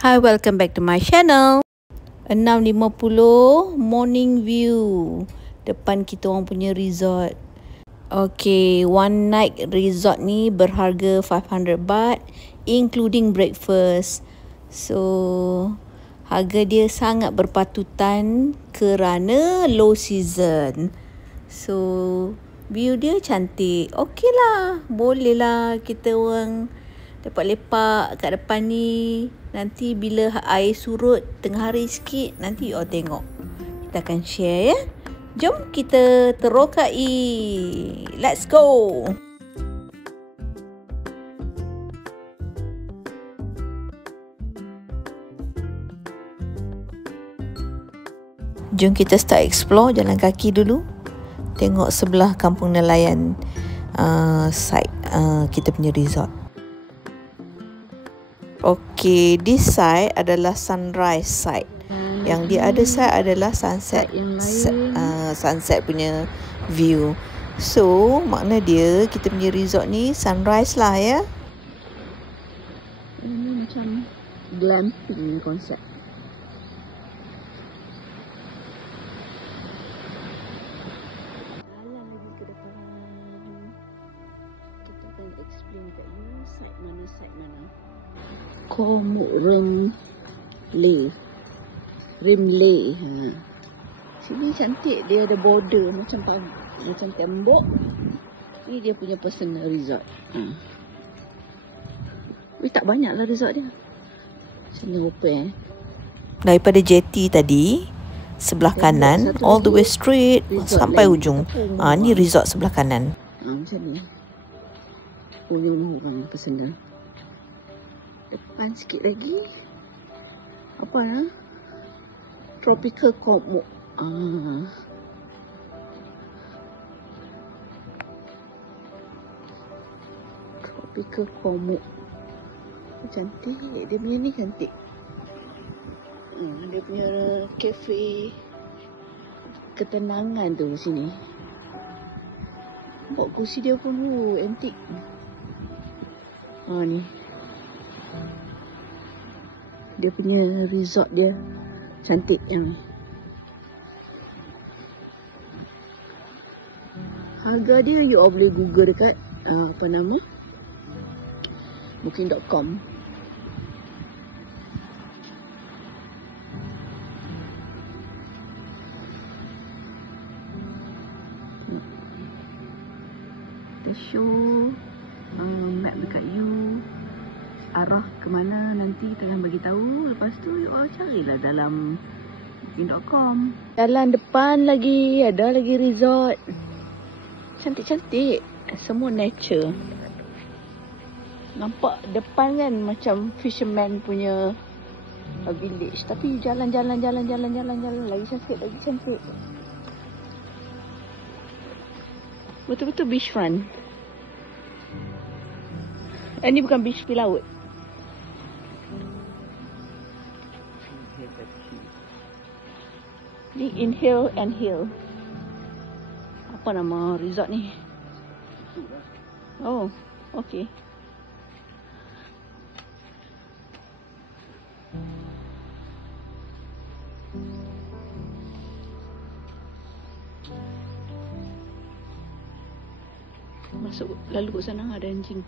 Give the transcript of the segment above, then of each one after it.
Hi, welcome back to my channel. 6.50 morning view depan kita orang punya resort. Okay, one night resort ni berharga 500 baht including breakfast. So, harga dia sangat berpatutan kerana low season. So, view dia cantik. Okay lah, boleh lah kita orang dapat lepak kat depan ni. Nanti bila air surut tengah hari sikit, nanti you all tengok. Kita akan share ya. Jom kita terokai. Let's go. Jom kita start explore, jalan kaki dulu. Tengok sebelah kampung nelayan side kita punya resort. Okay, this side adalah sunrise side. Yang di other side adalah sunset sunset punya view. So, makna dia kita punya resort ni sunrise lah ya. Ini macam glamping konsep. Kita akan explain kat you side mana. Komuk Rim Le. Sini cantik, dia ada border macam tembok. Ni dia punya personal resort. Tak banyak lah resort dia. Sini open. Daripada jetty tadi sebelah kanan all the way straight sampai ujung. Ni resort sebelah kanan. Macam ni. Punya orang personal. Depan sikit lagi. Apa ya? Tropical Komuk. Tropical Komuk. Cantik. Dia punya ni cantik. Dia punya cafe ketenangan tu sini. Bawa kursi dia pun antik. Ni. Dia punya resort dia cantik yang. Harga dia you all boleh google dekat apa nama? booking.com. Kita show map dekat you. Arah ke mana nanti kita akan bagi tahu. Lepas tu you all carilah dalam booking.com. Jalan depan lagi ada lagi resort. Cantik-cantik. Semua nature. Nampak depan kan macam fisherman punya village, tapi jalan lagi cantik. Betul-betul beachfront. Ini bukan beach tepi laut. Ni Inhale and Hill. Apa nama resort ni? Oh, okay. Masuk lalu ke sana ada anjing.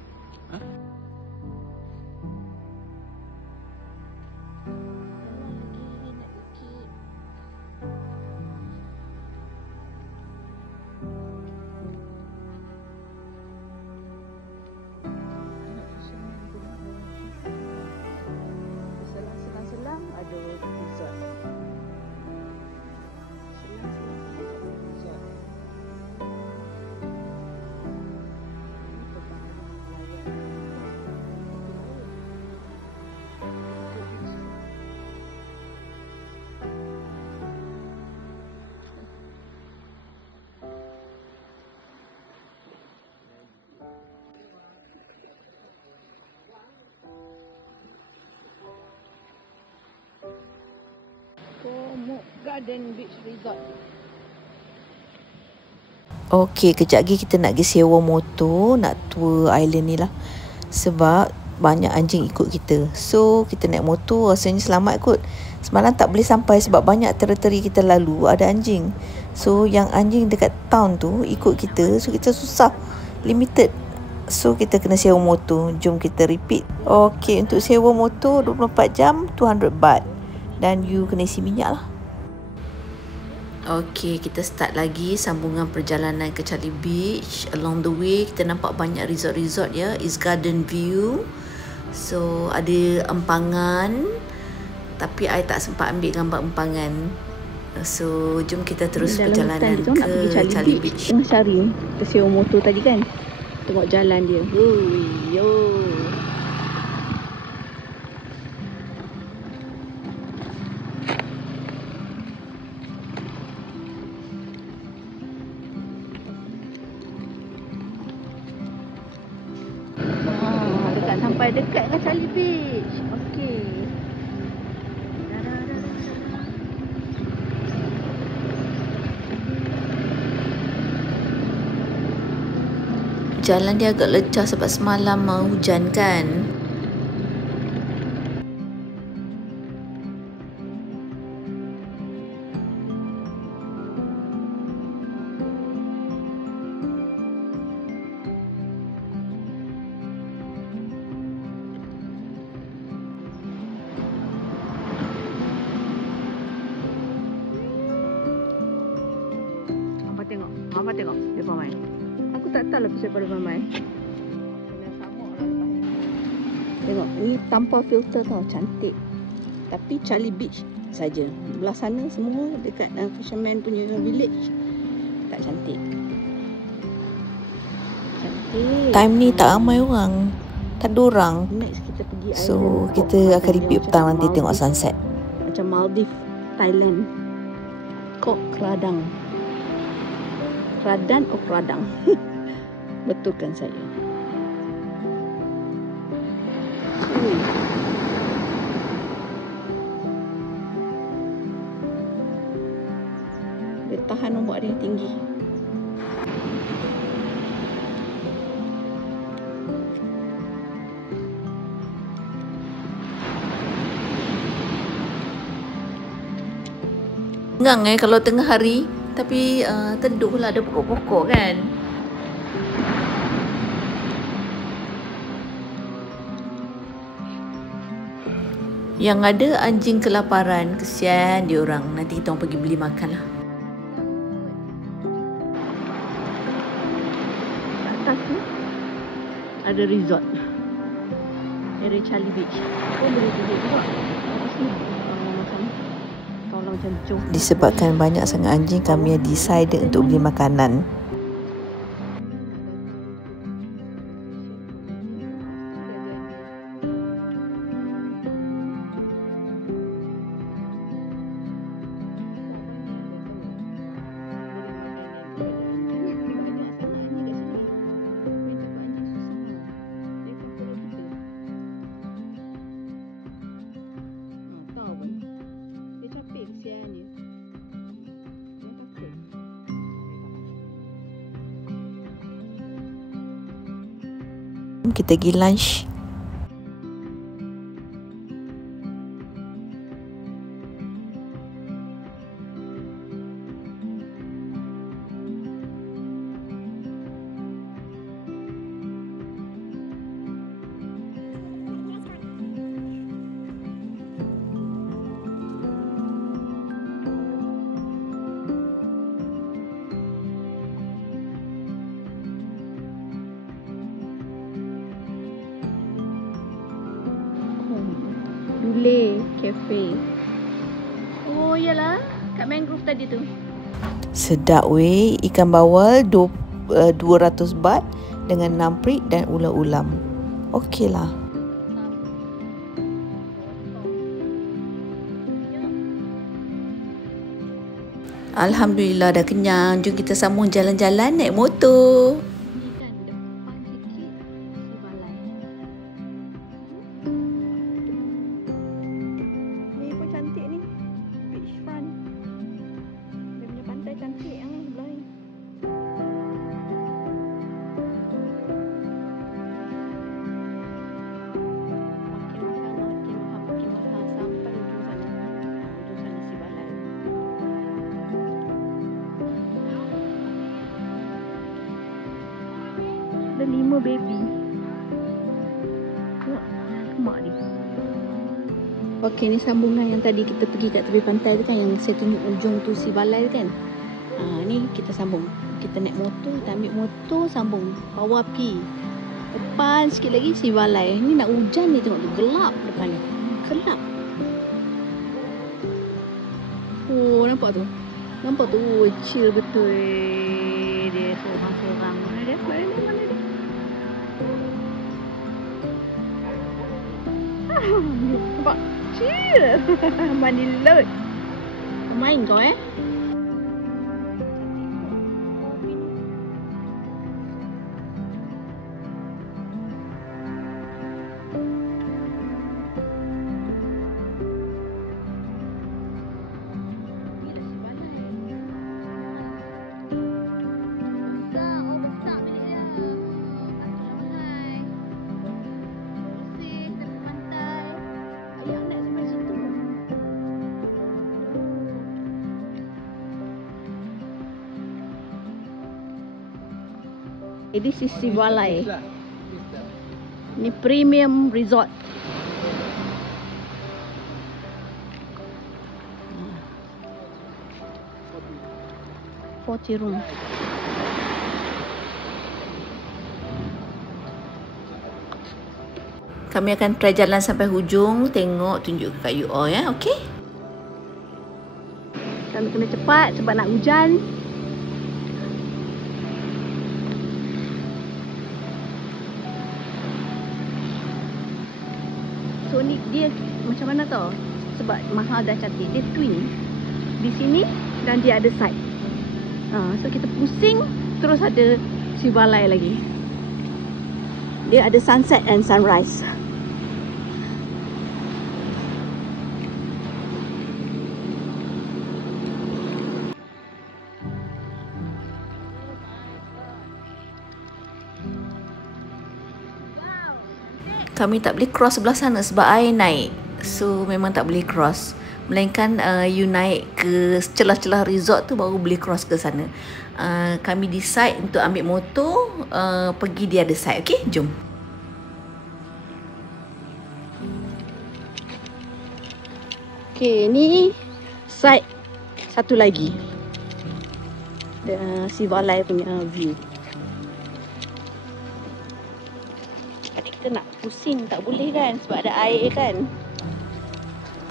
Selang-selang ada resort. Komuk Garden Beach Resort. Okay, kejap lagi kita nak pergi sewa motor, nak tour island ni lah. Sebab banyak anjing ikut kita. So kita naik motor rasanya selamat kot. Semalam tak boleh sampai sebab banyak teritori kita lalu ada anjing. So yang anjing dekat town tu ikut kita, so kita susah, limited. So kita kena sewa motor. Jom kita repeat. Okey, untuk sewa motor 24 jam 200 baht. Dan you kena isi minyak lah. Okey, kita start lagi sambungan perjalanan ke Charlie Beach. Along the way kita nampak banyak resort-resort ya. Is garden view. So ada empangan, tapi I tak sempat ambil gambar empangan. So jom kita terus perjalanan ke Charlie Beach. Tengah cari kita sewa motor tadi kan. Tengok jalan dia. Yo. Sampai dekat dengan Charlie Beach. Okey. Jalan dia agak lecah sebab semalam hujan kan. Abang tengok dia main. Aku tak tahu lah pasal pada main. Tengok ni tanpa filter tau, cantik. Tapi Charlie Beach saja. Belah sana semua dekat fisherman punya village tak cantik. Time ni tak ramai orang, tak ada orang. Next kita pergi So island. kita akan repeat petang nanti tengok sunset. Macam Maldives, Thailand. Kok Kradang. Kradan atau Kradang? Betulkan saya. Dia tahan ombak dia tinggi. Engang kalau tengah hari. Tapi teduh lah, ada pokok-pokok kan. Yang ada anjing kelaparan, kesian dia orang. Nanti kita orang pergi beli makan lah. Atas tu ada resort. Area Charlie Beach. Oh, boleh duduk juga. Atas ni. Disebabkan banyak sangat anjing, kami decide untuk beli makanan. Kita pergi lunch. Dule Cafe. Oh iyalah, kat mangrove tadi tu. Sedap weh, ikan bawal 200 baht dengan namprik dan ulam-ulam. Okey lah. Alhamdulillah dah kenyang. Jom kita sambung jalan-jalan naik motor. 5 baby. Tengok mak ni. Okey, ni sambungan yang tadi kita pergi kat tepi pantai tu kan, yang saya tunjuk ujung tu si balai tu kan. Ni kita sambung. Kita naik motor, kita ambil motor, sambung bawah pi. Depan sikit lagi si balai. Ni nak hujan ni, tengok tu gelap depan ni. Gelap. Oh, nampak tu? Nampak tu? Oh, chill betul. Dia sorang-sorang. Mana dia? Mana dia? Mana dia? Nampak? Chill. Mandi laut. Main kau This is Sivalai. Ni premium resort. Forty room. Kami akan try jalan sampai hujung, tengok, tunjuk kat you all ya, okey? Kami kena cepat sebab nak hujan. So ni dia macam mana tau? Sebab mahal dan cantik. Dia twin. Di sini dan dia ada side. So kita pusing terus ada Sivalai lagi. Dia ada sunset and sunrise. Kami tak boleh cross sebelah sana sebab air naik. So memang tak boleh cross. Melainkan you naik ke celah-celah resort tu baru boleh cross ke sana. Kami decide untuk ambil motor pergi di other side. Okay, jom. Okay, ni side satu lagi. Sivalai punya view. Kita nak pusing tak boleh kan sebab ada air kan,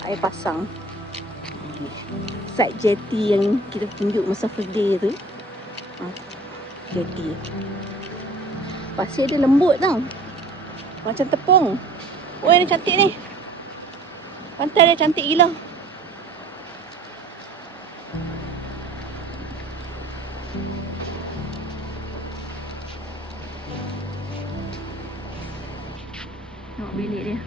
air pasang. Side jetty yang kita tunjuk masa first day tu, jetty pasir dia lembut tau, macam tepung. Oh, ni cantik ni, pantai dia cantik gila. Bilik dia.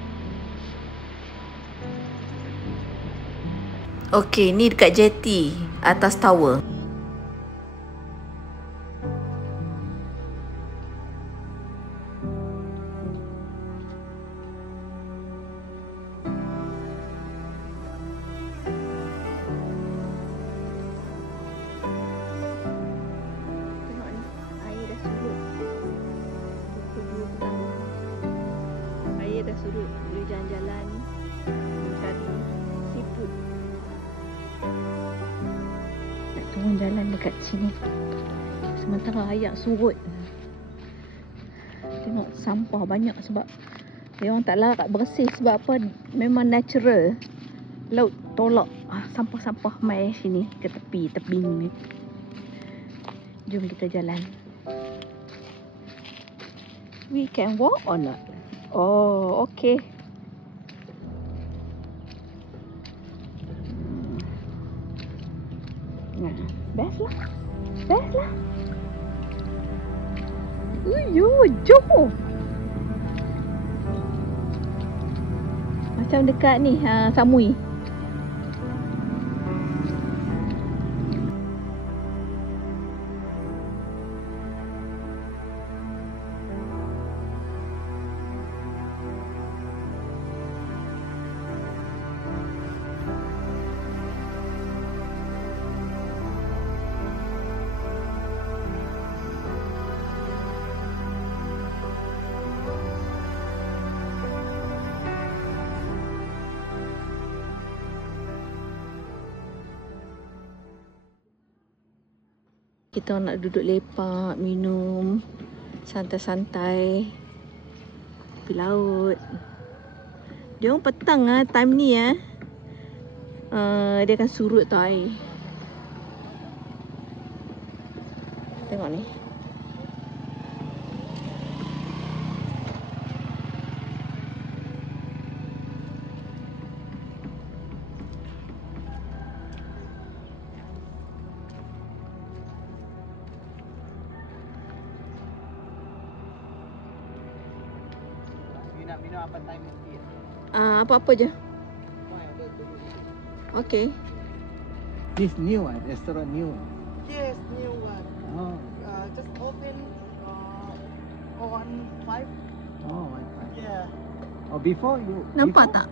Okey, ni dekat jetty atas tower. Tengok ni, air dah surut. Pukul 2 petang. Air dah surut, boleh jalan-jalan mencari seafood. Nak turun jalan dekat sini sementara air surut. Tengok sampah banyak sebab dia orang tak larat bersih. Sebab apa? Memang natural. Laut tolak sampah-sampah mai sini ke tepi ni. Jom kita jalan. We can walk or not? Oh, okay. Nah, best lah. Best lah. Jom. Macam dekat ni, Samui. Kita nak duduk lepak, minum, santai-santai, tepi laut. Dia orang petang time ni dia akan surut tau air. Tengok ni. Nak minum apa time tea? Apa-apa je. Okay. This new one, restaurant new one. Yes, new one. Oh, Just open on 5. oh, Wi-Fi. Yeah. Oh, before you. Nampak before? tak?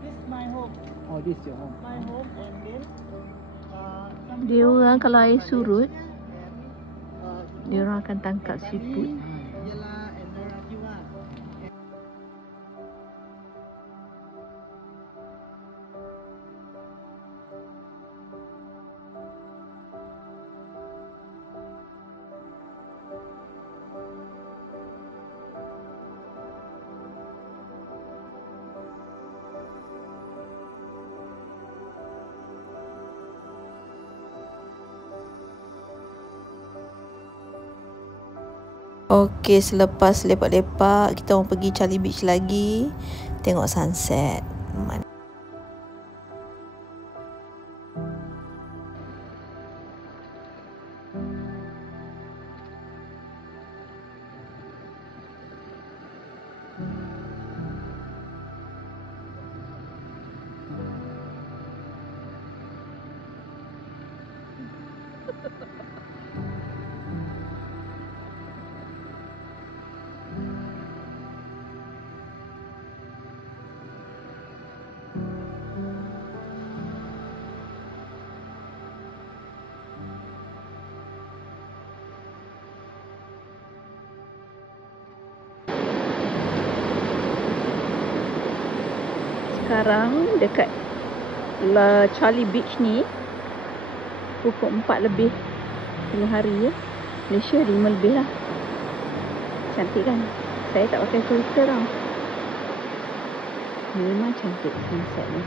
This my home. Oh, this your home. My home, and then some Dia orang kalau air Malaysia surut, and dia orang akan tangkap seafood. Yalah, and Nora juga. Okey, selepas lepak-lepak, kita orang pergi Charlie Beach lagi. Tengok sunset. Sekarang dekat Charlie Beach ni pukul 4 lebih tengah hari ya. Malaysia 5 lebih lah. Cantik kan? Saya tak pakai filter tau. Memang cantik sunset ni.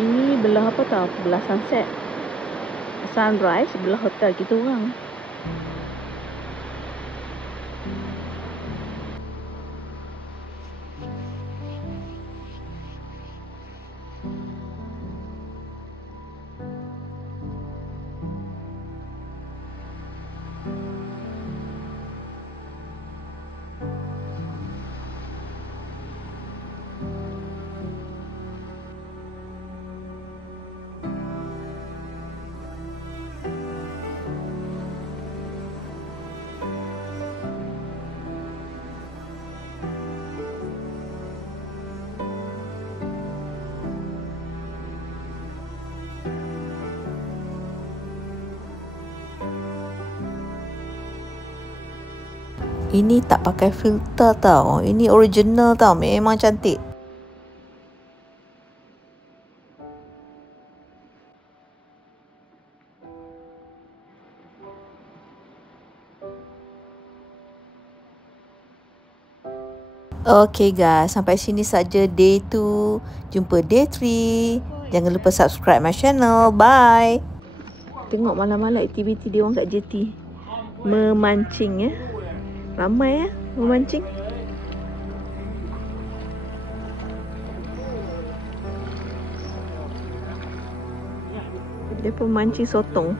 Ini belah apa tau? Belah sunset. Sunrise belah hotel kita orang. Ini tak pakai filter tau. Ini original tau. Memang cantik. Okay guys, sampai sini saja day 2. Jumpa day 3. Jangan lupa subscribe my channel. Bye. Tengok malam-malam aktiviti dia orang kat JT. Memancing ya. Ramai memancing. Dia pemancing sotong.